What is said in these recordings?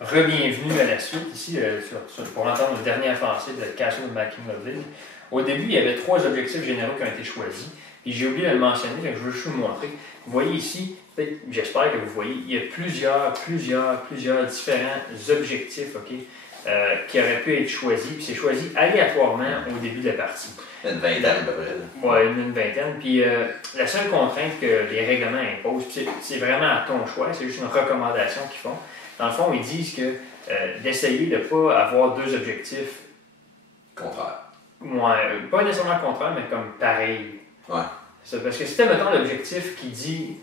re-bienvenue à la suite ici pour entendre le dernier avancé de Castle Making Lovely. Au début, il y avait 3 objectifs généraux qui ont été choisis. Puis j'ai oublié de le mentionner, donc je veux juste vous montrer. Vous voyez ici, j'espère que vous voyez, il y a plusieurs différents objectifs, qui auraient pu être choisis. Puis c'est choisi aléatoirement au début de la partie. Une vingtaine à peu près. Oui, une vingtaine. Puis la seule contrainte que les règlements imposent, c'est vraiment à ton choix, c'est juste une recommandation qu'ils font. Dans le fond, ils disent que d'essayer de ne pas avoir 2 objectifs contraires. Ouais, pas nécessairement contraire, mais comme pareil. Ouais. Parce que si tu as, mettons, l'objectif qui dit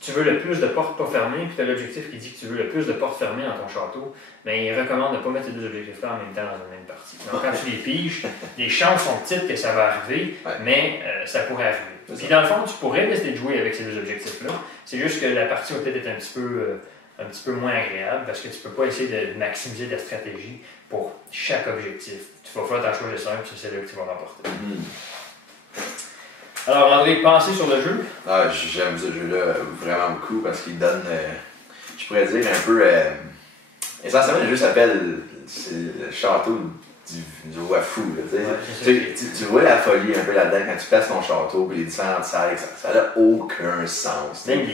tu veux le plus de portes pas fermées, puis tu as l'objectif qui dit que tu veux le plus de portes fermées dans ton château, mais il recommande de ne pas mettre ces 2 objectifs-là en même temps dans une même partie. Donc, quand tu les piges, les chances sont petites que ça va arriver, mais ça pourrait arriver. Puis, dans le fond, tu pourrais décider de jouer avec ces 2 objectifs-là. C'est juste que la partie va peut-être être un petit peu moins agréable parce que tu ne peux pas essayer de maximiser ta stratégie pour chaque objectif. Tu vas faire ta choix de 5, c'est celle-là que tu vas remporter. Alors, André, pensez sur le jeu? J'aime ce jeu-là vraiment beaucoup parce qu'il donne, je pourrais dire un peu, essentiellement le jeu s'appelle le château du roi fou. Tu vois la folie un peu là-dedans quand tu places ton château et les différentes salles, ça n'a aucun sens. Même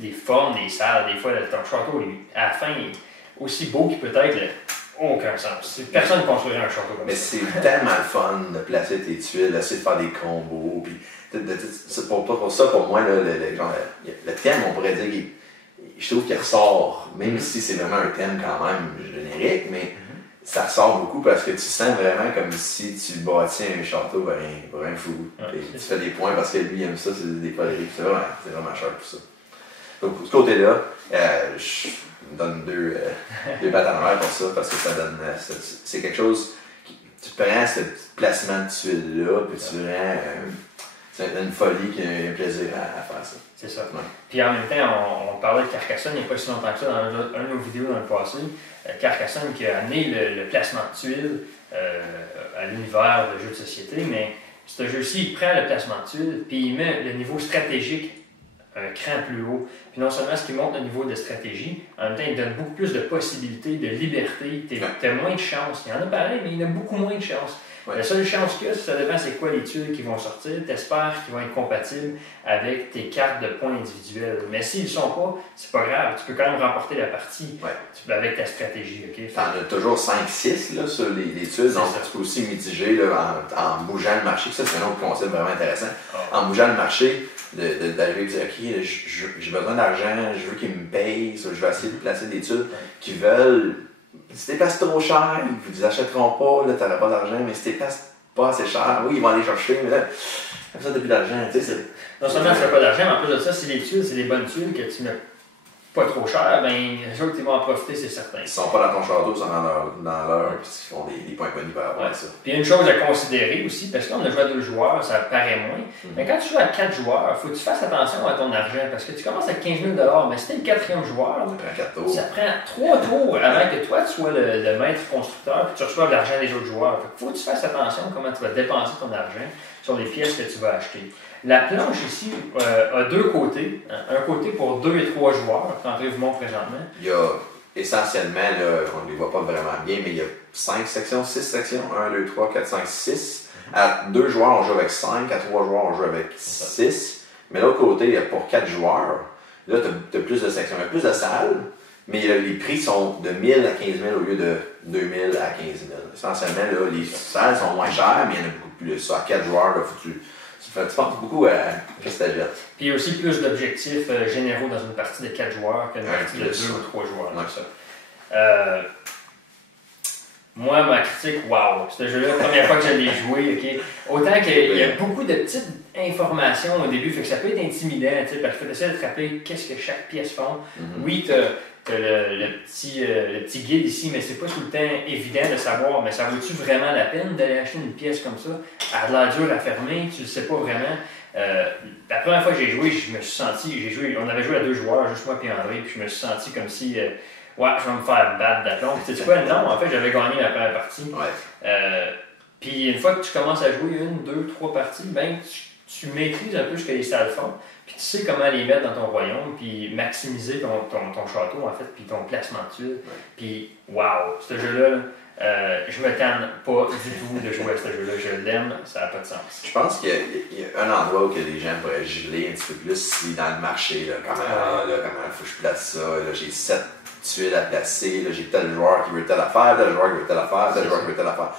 les formes des salles, des fois, ton château, à la fin, est aussi beau qu'il peut être, aucun sens. Personne ne construirait un château comme ça. Mais c'est tellement le fun de placer tes tuiles, d'essayer de faire des combos. Puis pour ça, pour moi, le thème, on pourrait dire, je trouve qu'il ressort, même si c'est vraiment un thème quand même générique, mais ça ressort beaucoup parce que tu sens vraiment comme si tu bâtis un château pour un fou. Tu fais des points parce que lui aime ça, c'est des colériques, c'est vraiment cher pour ça. Donc, de ce côté-là, je donne 2 battes en l'air pour ça parce que ça donne. C'est quelque chose. Tu prends ce placement de tuiles-là, puis tu rends. C'est une folie qui a un plaisir à faire ça. C'est ça. Ouais. Puis en même temps, on parlait de Carcassonne il n'y a pas si longtemps que ça dans une de nos vidéos dans le passé. Carcassonne qui a amené le placement de tuiles à l'univers de jeux de société, mais ce jeu-ci, il prend le placement de tuiles, puis il met le niveau stratégique un cran plus haut. Puis non seulement ce qui monte le niveau de stratégie, en même temps, il donne beaucoup plus de possibilités, de liberté. Tu as moins de chance. Il y en a pareil, mais il y en a beaucoup moins de chance. La seule chance qu'il y a, ça dépend c'est quoi les tuiles qui vont sortir. Tu espères qu'ils vont être compatibles avec tes cartes de points individuels. Mais s'ils ne le sont pas, c'est pas grave. Tu peux quand même remporter la partie avec ta stratégie. Okay? Tu en as toujours 5-6 sur les tuiles, donc tu peux aussi mitiger là, en bougeant le marché. Ça, c'est un autre concept vraiment intéressant. En bougeant le marché, d'arriver et de dire ok, j'ai besoin d'argent, je veux qu'ils me payent, je vais essayer de placer des tuiles qui veulent. Si tu places trop cher, ils ne les achèteront pas, tu n'auras pas d'argent, mais si tu places pas assez cher, oui, ils vont aller chercher, mais là, comme ça, tu n'as plus d'argent. Non seulement tu n'as pas d'argent, mais en plus de ça, si les tuiles, c'est des bonnes tuiles que tu mets pas trop cher, ben les autres, ils vont en profiter, c'est certain. Ils ne sont pas dans ton château, ils sont dans leur, parce qu'ils font des points bonus par rapport à ça. Puis une chose à considérer aussi, parce que là, on a joué à 2 joueurs, ça paraît moins, mais quand tu joues à 4 joueurs, il faut que tu fasses attention à ton argent, parce que tu commences à 15 000 $, mais si tu es le 4e joueur, ça prend 3 tours avant que toi, tu sois le maître constructeur, et que tu reçoives l'argent des autres joueurs. Il faut que tu fasses attention à comment tu vas dépenser ton argent sur les pièces que tu vas acheter. La planche ici a 2 côtés. Un côté pour 2 et 3 joueurs, qu'André vous montre présentement. Il y a essentiellement, là, on ne les voit pas vraiment bien, mais il y a 5 sections, 6 sections. 1, 2, 3, 4, 5, 6. À 2 joueurs, on joue avec 5. À 3 joueurs, on joue avec 6. Mais l'autre côté, pour 4 joueurs, là, tu as plus de sections, il y a plus de salles, mais les prix sont de 1 000 à 15 000 au lieu de 2 000 à 15 000. Essentiellement, là, les salles sont moins chères, mais il y en a beaucoup plus. À 4 joueurs, là, tu penses beaucoup à Castajet. Puis il y a aussi plus d'objectifs généraux dans une partie de 4 joueurs qu'une partie de 2 ou 3 joueurs. Ça. Moi, ma critique, wow! Ce jeu-là, la première fois que je l'ai joué, autant qu'il y a beaucoup de petites informations au début, fait que ça peut être intimidant, parce que tu essaies de te rappeler qu'est-ce que chaque pièce font. Oui, tu as le petit guide ici, mais c'est pas tout le temps évident de savoir, mais ça vaut-tu vraiment la peine d'aller acheter une pièce comme ça? Elle a l'air dure à fermer, tu le sais pas vraiment. La première fois que j'ai joué, je me suis senti, on avait joué à 2 joueurs, juste moi et André, puis je me suis senti comme si, je vais me faire battre d'aplomb. Tu sais quoi? Non, en fait, j'avais gagné la première partie. Puis une fois que tu commences à jouer 1, 2, 3 parties, ben, tu maîtrises un peu ce que les salles font, puis tu sais comment les mettre dans ton royaume, puis maximiser ton château, en fait, puis ton placement de tuiles. Puis, wow, ce jeu-là, je me tanne pas du tout de jouer à ce jeu-là. Je l'aime, ça n'a pas de sens. Je pense qu'il y a un endroit où les gens pourraient geler un petit peu plus, si dans le marché, là, comment il faut que je place ça, là, j'ai 7 tuiles à placer, là, j'ai tel joueur qui veut telle affaire, tel joueur qui veut telle affaire, tel joueur qui veut telle affaire.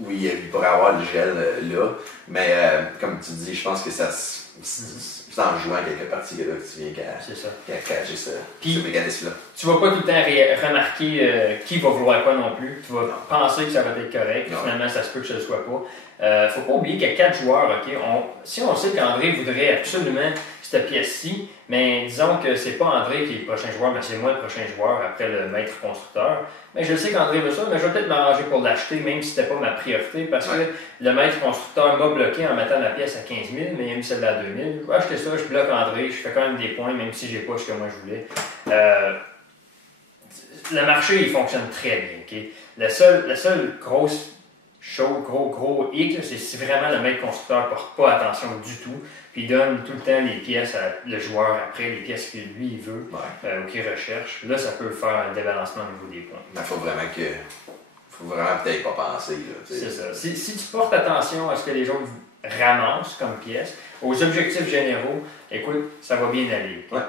Oui, il pourrait avoir le gel là, mais comme tu dis, je pense que c'est en jouant quelques parties que tu viens qu'à cacher ce mécanisme-là. Tu vas pas tout le temps remarquer qui va vouloir quoi non plus. Tu vas penser que ça va être correct. Finalement, ça se peut que ce ne soit pas. Faut pas oublier qu'il y a 4 joueurs. Okay? Si on sait qu'André voudrait absolument cette pièce-ci, mais disons que c'est pas André qui est le prochain joueur, mais c'est moi le prochain joueur après le maître constructeur. Mais je sais qu'André veut ça, mais je vais peut-être m'arranger pour l'acheter, même si c'était pas ma priorité, parce que le maître constructeur m'a bloqué en mettant la pièce à 15 000, mais il a mis celle-là à 2 000. Je vais acheter ça, je bloque André, je fais quand même des points, même si j'ai pas ce que moi je voulais. Le marché, il fonctionne très bien. Okay? La seule grosse chose, gros hic, c'est si vraiment le maître constructeur porte pas attention du tout, puis il donne tout le temps les pièces à le joueur après, les pièces que lui il veut ou qu'il recherche. Là, ça peut faire un débalancement au niveau des points. Mais il faut vraiment peut-être pas penser. C'est ça. Si tu portes attention à ce que les autres ramassent comme pièces, aux objectifs généraux, écoute, ça va bien aller. Okay?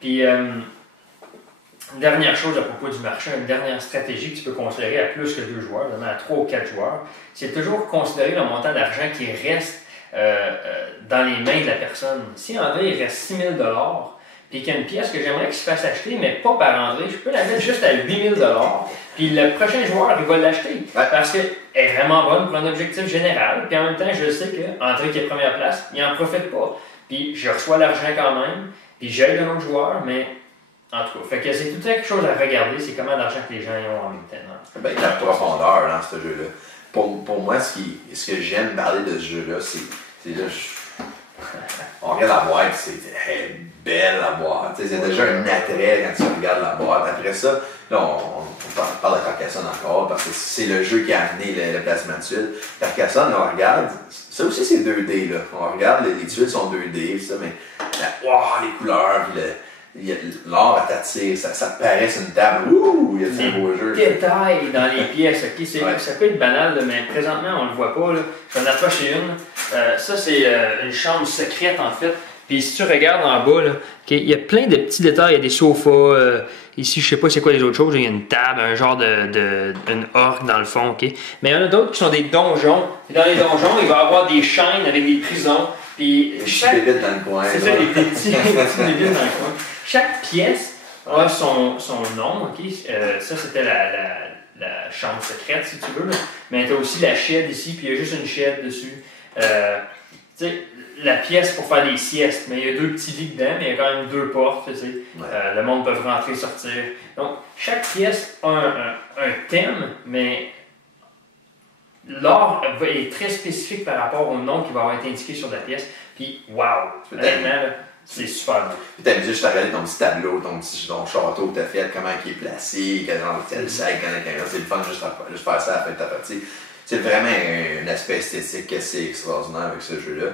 Puis, une dernière chose à propos du marché, une dernière stratégie que tu peux considérer à plus que 2 joueurs, à 3 ou 4 joueurs, c'est toujours considérer le montant d'argent qui reste dans les mains de la personne. Si André il reste 6 000 $, puis qu'il y a une pièce que j'aimerais qu'il se fasse acheter, mais pas par André, je peux la mettre juste à 8 000 $, puis le prochain joueur, il va l'acheter. Parce qu'elle est vraiment bonne pour un objectif général, puis en même temps, je sais qu'André qui est première place, il n'en profite pas. Puis je reçois l'argent quand même, puis j'aide un autre joueur, mais en tout cas, fait que c'est tout quelque chose à regarder, c'est comment d'argent que les gens ont en même temps. Ben, il y a la profondeur dans ce jeu-là. Pour moi, ce que j'aime parler de ce jeu-là, c'est là, on regarde la boîte, c'est belle la boîte. C'est déjà un attrait quand tu regardes la boîte. Après ça, là, on parle de Carcassonne encore, parce que c'est le jeu qui a amené le placement de tuiles. Carcassonne, on regarde, ça aussi c'est 2D. Là. On regarde, les tuiles sont 2D, ça, mais les couleurs, l'art t'attire, ça te paraît sur une table, il y a des beaux jeux. Détails dans les pièces, okay? Ça peut être banal, mais présentement on le voit pas. Là. Je vais en approcher une. Ça, c'est une chambre secrète en fait. Puis si tu regardes en bas, là, okay, il y a plein de petits détails. Il y a des sofas. Ici, je sais pas c'est quoi les autres choses. Il y a une table, un genre une orgue dans le fond. Okay? Mais il y en a d'autres qui sont des donjons. Et dans les donjons, il va y avoir des chaînes avec des prisons. Puis chaque bébite dans le coin. C'est ça, les petits bébites dans le coin. Chaque pièce a son nom. Okay? Ça, c'était la chambre secrète, si tu veux. Là. Mais tu as aussi la shed ici, puis il y a juste une shed dessus. Tu sais, la pièce pour faire des siestes, mais il y a 2 petits lits dedans, mais il y a quand même 2 portes. Tu sais. Le monde peut rentrer et sortir. Donc, chaque pièce a un thème, mais l'art est très spécifique par rapport au nom qui va avoir été indiqué sur la pièce. Puis, honnêtement, c'est super bon. Tu t'amuses juste à regarder ton petit tableau, ton château que tu as fait, comment il est placé, quel sac, c'est le fun juste faire ça à la fin de ta partie. C'est vraiment un aspect esthétique assez extraordinaire avec ce jeu-là.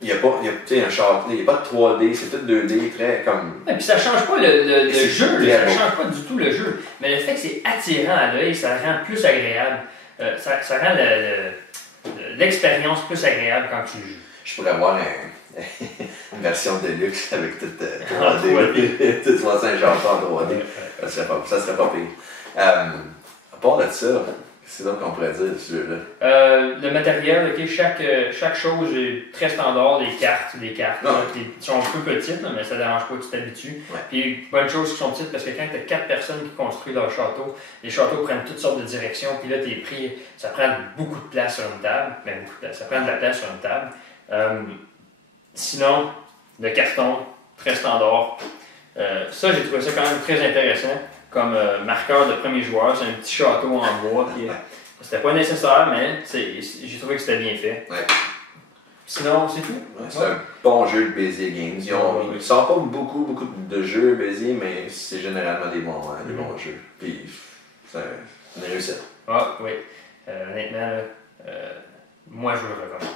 Il n'y a pas un château, il n'y a pas de 3D, c'est tout 2D, très comme. Et puis ça ne change pas le jeu, ça ne change pas du tout le jeu. Mais le fait que c'est attirant à l'œil, ça rend plus agréable. Ça rend l'expérience plus agréable quand tu joues. Je pourrais avoir une version de luxe avec toute 3D. Tout un château en 3D. Ça serait pas pire. À part de ça, c'est donc qu'on pourrait dire ce jeu-là. Le matériel, okay, chaque chose est très standard, des cartes qui sont un peu petites, mais ça ne dérange pas, tu t'habitues. Puis bonne chose qui sont petites parce que quand tu as 4 personnes qui construisent leur château, les châteaux prennent toutes sortes de directions, puis là tu es pris, ça prend beaucoup de place sur une table, ça prend de la place sur une table. Sinon, le carton, très standard. Ça, j'ai trouvé ça quand même très intéressant. Comme marqueur de premier joueur, c'est un petit château en bois. C'était pas nécessaire, mais j'ai trouvé que c'était bien fait. Sinon, c'est tout. C'est un bon jeu de Bézier Games. Ils ne sortent pas beaucoup de jeux Bézier, mais c'est généralement des bons jeux. Puis, c'est une réussite. Ah, oui. Honnêtement, moi je vous le recommande.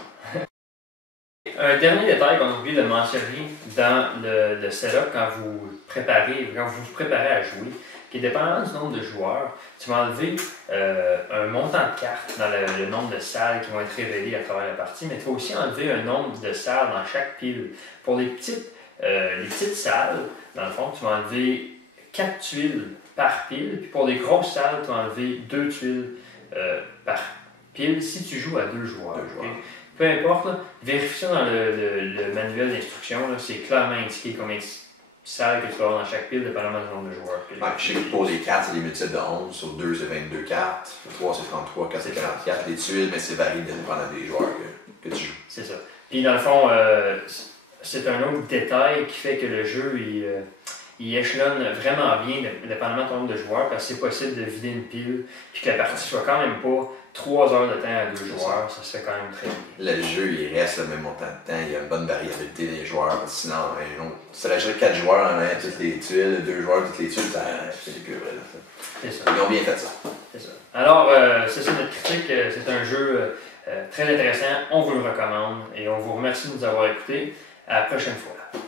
Un dernier détail qu'on a oublié de mentionner dans le setup quand vous vous préparez à jouer, qui est dépendant du nombre de joueurs, tu vas enlever un montant de cartes dans le nombre de salles qui vont être révélées à travers la partie, mais tu vas aussi enlever un nombre de salles dans chaque pile. Pour les petites salles, dans le fond, tu vas enlever 4 tuiles par pile, puis pour les grosses salles, tu vas enlever 2 tuiles par pile si tu joues à 2 joueurs. Peu importe, là, vérifie ça dans le manuel d'instruction, c'est clairement indiqué combien de salles que tu vas avoir dans chaque pile, dépendamment du nombre de joueurs. Je sais que pour les 4, c'est des multiples de 11, sur 2, c'est 22 cartes, sur 3, c'est 33, 4, c'est 44, les tuiles, mais c'est varié dépendamment des joueurs que tu joues. C'est ça. Puis dans le fond, c'est un autre détail qui fait que le jeu, il échelonne vraiment bien, dépendamment du nombre de joueurs, parce que c'est possible de vider une pile, puis que la partie soit quand même pas 3 heures de temps à 2 joueurs, ça se fait quand même très bien. Le jeu, il reste le même montant de temps, il y a une bonne variabilité des joueurs, parce que sinon, si tu achètes 4 joueurs en ayant toutes les tuiles, 2 joueurs toutes les tuiles, c'est épuré. C'est ça. Ils ont bien fait ça. C'est ça. Alors, c'est ça notre critique, c'est un jeu très intéressant, on vous le recommande, et on vous remercie de nous avoir écoutés. À la prochaine fois.